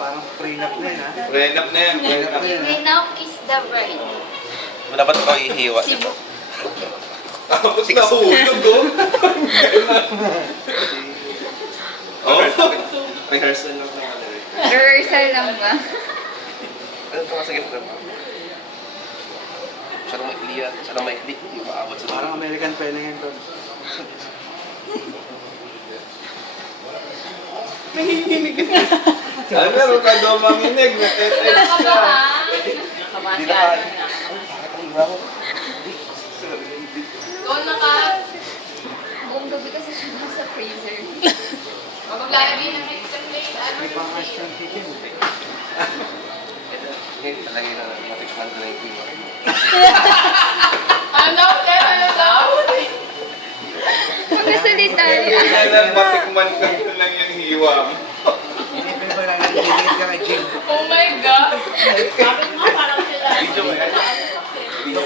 Parang prenup na yun, ha? Prenup na yan. Prenup. We now kiss the bride. Wala ba ito ko ihiwa? Sibo. Tapos nahulog, oh. Oh. Rehearsal lang naman. Rehearsal lang ba? Ano ito nga sa gift mo? Siya lang maikli yan. Siya lang maikli. Hindi maabot sa Parang American Pele yan doon. Nanginginig ka. Ano, meron ka daw manginig. Natetext ka. Hindi na. Doon naka... Buong gabi kasi siya nasa freezer. Maglalagay ng extra plate. May pang-restaurant kitchen. Hindi talaga yun na matikman ko na yung iwa. Ano daw? Magkasalita niya. Kailan matikman ka lang yung hiwa mo. Hindi ba lang nagigit ka kay Jim? Oh my God! Bakit nga parang sila? Video mo yan. Ito,